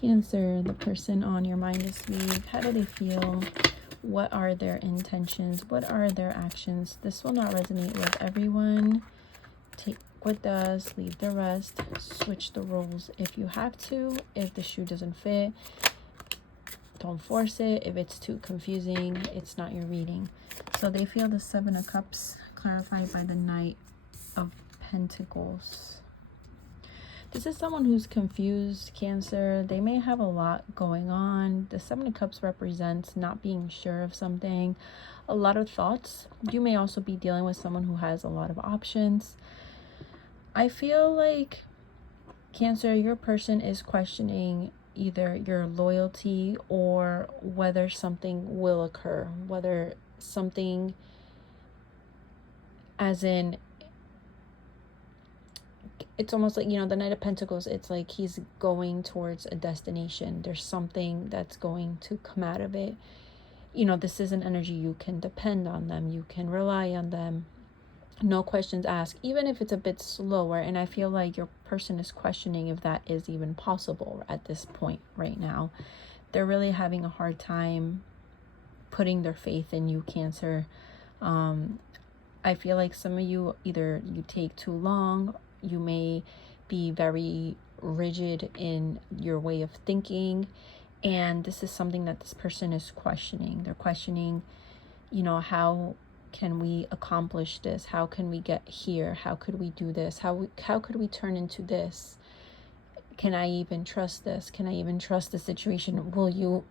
Cancer, the person on your mind this week, how do they feel? What are their intentions? What are their actions? This will not resonate with everyone. Take what does, leave the rest. Switch the roles if you have to. If the shoe doesn't fit, don't force it. If it's too confusing, it's not your reading. So they feel the Seven of Cups clarified by the Knight of Pentacles. This is someone who's confused, Cancer. They may have a lot going on. The Seven of Cups represents not being sure of something, a lot of thoughts. You may also be dealing with someone who has a lot of options. I feel like, Cancer, your person is questioning either your loyalty or whether something will occur, whether something, as in, it's almost like, the Knight of Pentacles, it's like he's going towards a destination. There's something that's going to come out of it. This is an energy you can depend on them. You can rely on them. No questions asked, even if it's a bit slower. And I feel like your person is questioning if that is even possible at this point right now. They're really having a hard time putting their faith in you, Cancer. I feel like some of you, either you take too long, you may be very rigid in your way of thinking, and this is something that this person is questioning. They're questioning, how can we accomplish this? How can we get here? How could we do this? How could we turn into this? Can I even trust this? Can I even trust the situation? Will you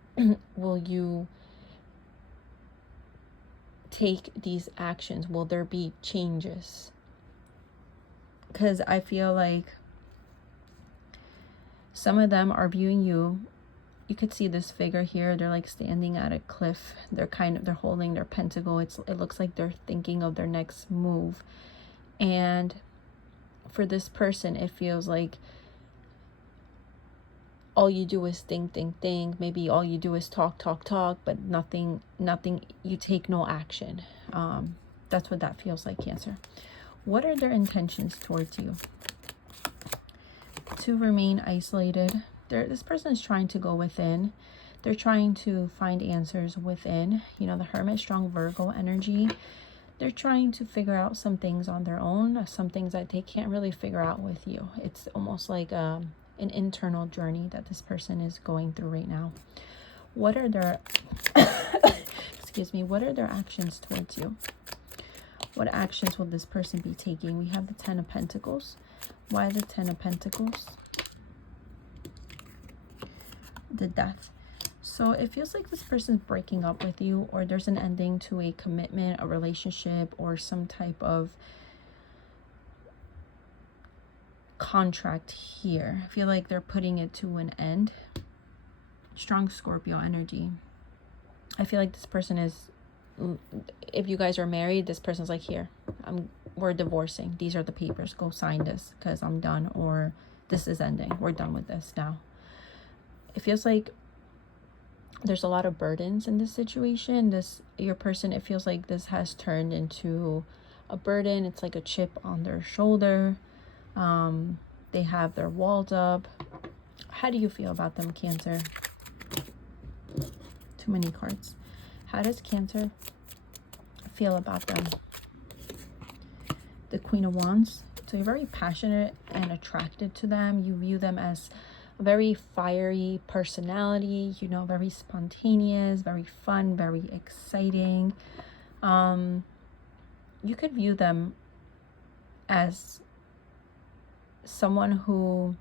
take these actions? Will there be changes? Because I feel like some of them are viewing you. You could see this figure here. They're like standing at a cliff. They're holding their pentacle. It looks like they're thinking of their next move. And for this person, it feels like all you do is think. Maybe all you do is talk, but nothing, you take no action. That's what that feels like, Cancer. What are their intentions towards you? To remain isolated. This person is trying to go within. They're trying to find answers within. The Hermit, strong Virgo energy. They're trying to figure out some things on their own, some things that they can't really figure out with you. It's almost like an internal journey that this person is going through right now. What are their excuse me, what are their actions towards you? What actions will this person be taking? We have the Ten of Pentacles. Why the Ten of Pentacles? The Death. So it feels like this person's breaking up with you, or there's an ending to a commitment, a relationship, or some type of contract here. I feel like they're putting it to an end. Strong Scorpio energy. I feel like this person is, if you guys are married, this person's like, here, we're divorcing. These are the papers. Go sign this because I'm done, or this is ending. We're done with this now. It feels like there's a lot of burdens in this situation. Your person, it feels like this has turned into a burden. It's like a chip on their shoulder. They have their walls up. How do you feel about them, Cancer? Too many cards. How does Cancer feel about them? The Queen of Wands. So you're very passionate and attracted to them. You view them as a very fiery personality, very spontaneous, very fun, very exciting. You could view them as someone who,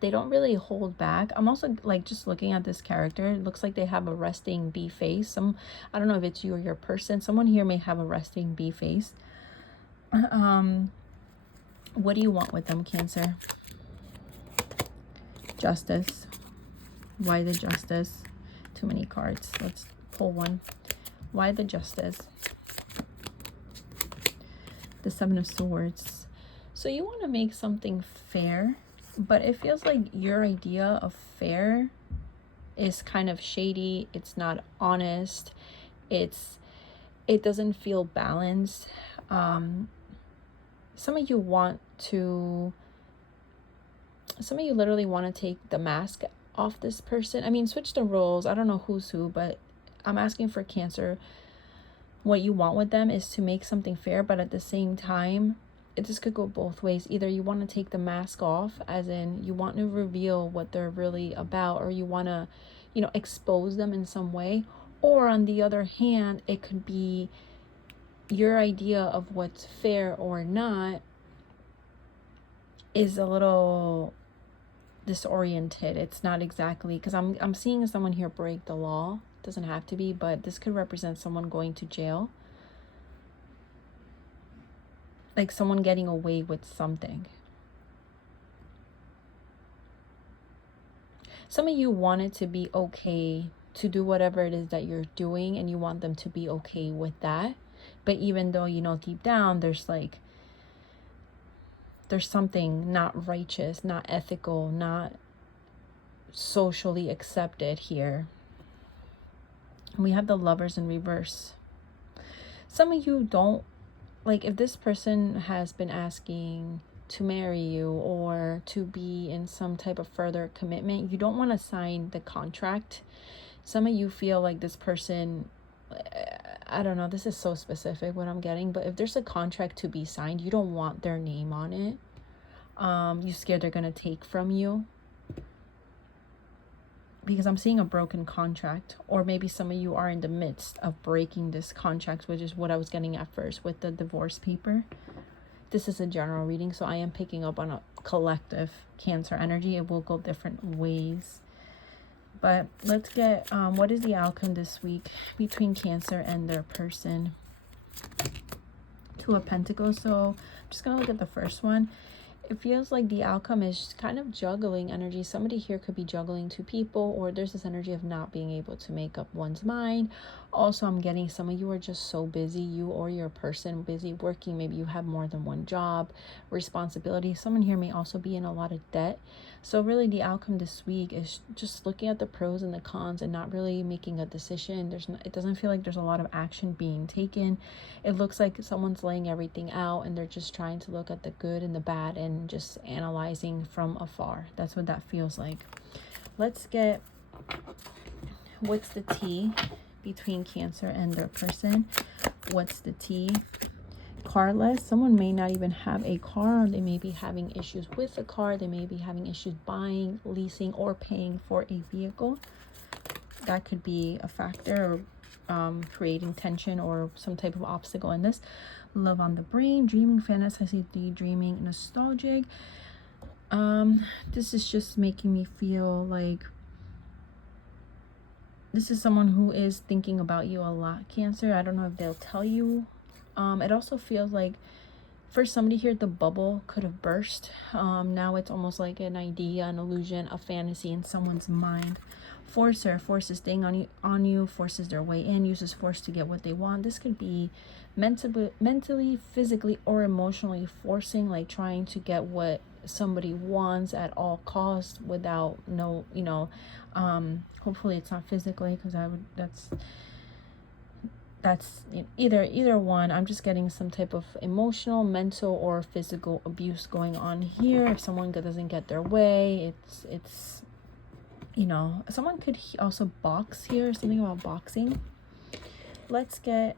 they don't really hold back. I'm also like just looking at this character. It looks like they have a resting bee face. I don't know if it's you or your person. Someone here may have a resting bee face. What do you want with them, Cancer? Justice. Why the Justice? Too many cards. Let's pull one. Why the Justice? The Seven of Swords. So you want to make something fair, but it feels like your idea of fair is kind of shady. It's not honest. It doesn't feel balanced. Some of you literally want to take the mask off this person. I mean, switch the roles. I don't know who's who, but I'm asking for Cancer. What you want with them is to make something fair, but at the same time, this could go both ways. Either you want to take the mask off, as in you want to reveal what they're really about, or you want to, expose them in some way. Or on the other hand, it could be your idea of what's fair or not is a little disoriented. It's not exactly, because I'm seeing someone here break the law. Doesn't have to be, but this could represent someone going to jail, like someone getting away with something. Some of you want it to be okay to do whatever it is that you're doing, and you want them to be okay with that. But even though deep down there's something not righteous, not ethical, not socially accepted here. We have the Lovers in reverse. Some of you don't, like, if this person has been asking to marry you or to be in some type of further commitment, you don't want to sign the contract. Some of you feel like this person, I don't know, this is so specific what I'm getting, but if there's a contract to be signed, you don't want their name on it. You're scared they're going to take from you, because I'm seeing a broken contract, or maybe some of you are in the midst of breaking this contract, which is what I was getting at first with the divorce paper. This is a general reading, so I am picking up on a collective Cancer energy. It will go different ways. But let's get, what is the outcome this week between Cancer and their person? Two of Pentacles. So I'm just going to look at the first one. It feels like the outcome is kind of juggling energy. Somebody here could be juggling two people, or there's this energy of not being able to make up one's mind. Also, I'm getting some of you are just so busy, you or your person busy working. Maybe you have more than one job, responsibility. Someone here may also be in a lot of debt. So really the outcome this week is just looking at the pros and the cons and not really making a decision. It doesn't feel like there's a lot of action being taken. It looks like someone's laying everything out and they're just trying to look at the good and the bad and just analyzing from afar. That's what that feels like. Let's get, what's the tea between Cancer and their person? What's the tea? Carless. Someone may not even have a car. They may be having issues with a car. They may be having issues buying, leasing, or paying for a vehicle. That could be a factor, or creating tension or some type of obstacle in this. Love on the brain, dreaming, fantasy, daydreaming, nostalgic. This is just making me feel like this is someone who is thinking about you a lot, Cancer. I don't know if they'll tell you. It also feels like for somebody here, the bubble could have burst. Now it's almost like an idea, an illusion, a fantasy in someone's mind. Forcer forces staying on you, forces their way in, uses force to get what they want. This could be mentally, physically, or emotionally forcing, like trying to get what somebody wants at all costs without hopefully it's not physically, because that's either one. I'm just getting some type of emotional, mental, or physical abuse going on here. If someone doesn't get their way, it's someone could also box here, something about boxing. Let's get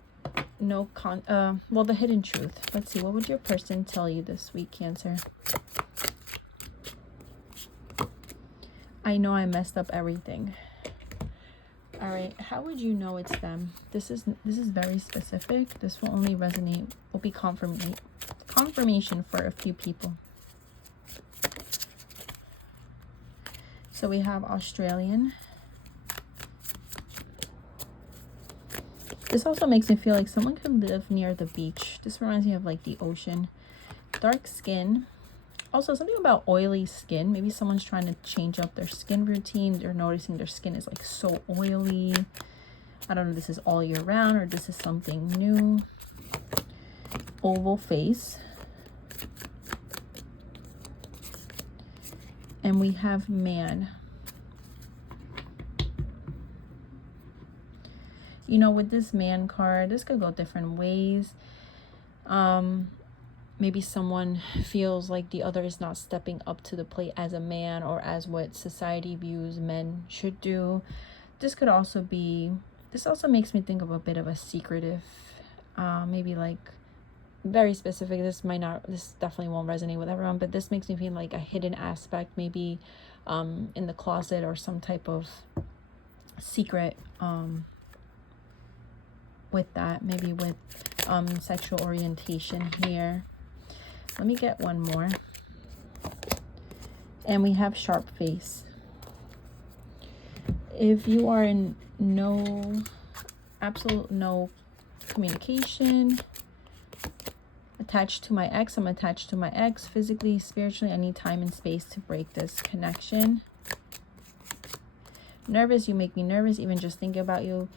the hidden truth. Let's see, what would your person tell you this week, Cancer? I know I messed up everything. All right, how would you know it's them? This is very specific. This will only resonate, will be confirmation for a few people. So we have Australian. This also makes me feel like someone could live near the beach. This reminds me of like the ocean. Dark skin. Also, something about oily skin. Maybe someone's trying to change up their skin routine. They're noticing their skin is like so oily. I don't know if this is all year round or this is something new. Oval face. And we have man. With this man card, this could go different ways. maybe someone feels like the other is not stepping up to the plate as a man or as what society views men should do. This could also be, this also makes me think of a bit of a secretive, maybe like very specific. This definitely won't resonate with everyone, but this makes me feel like a hidden aspect, maybe in the closet, or some type of secret with that, maybe with sexual orientation here. Let me get one more. And we have sharp face. If you are in absolute no communication, attached to my ex, I'm attached to my ex physically, spiritually. I need time and space to break this connection. Nervous, you make me nervous. Even just thinking about you,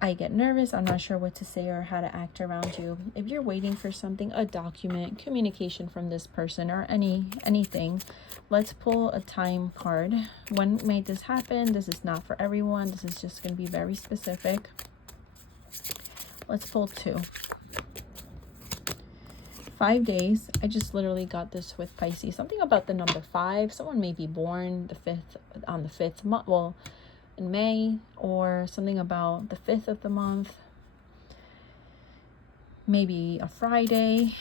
I get nervous. I'm not sure what to say or how to act around you. If you're waiting for something, a document, communication from this person, or anything, let's pull a time card. When may this happen? This is not for everyone. This is just going to be very specific. Let's pull 2. 5 days. I just literally got this with Pisces. Something about the number 5. Someone may be born on the 5th month. Well, in May, or something about the 5th of the month, maybe a Friday.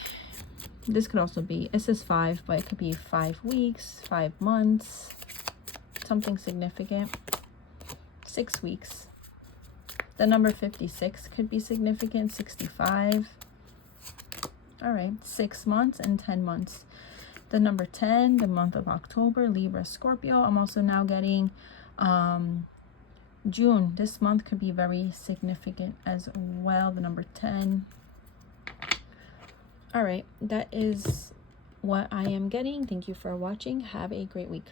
This could also be, it says 5, but it could be 5 weeks, 5 months, something significant. 6 weeks. The number 56 could be significant. 65. All right, 6 months and 10 months. The number 10, the month of October, Libra, Scorpio. I'm also now getting June. This month could be very significant as well. The number 10. All right, that is what I am getting. Thank you for watching. Have a great week.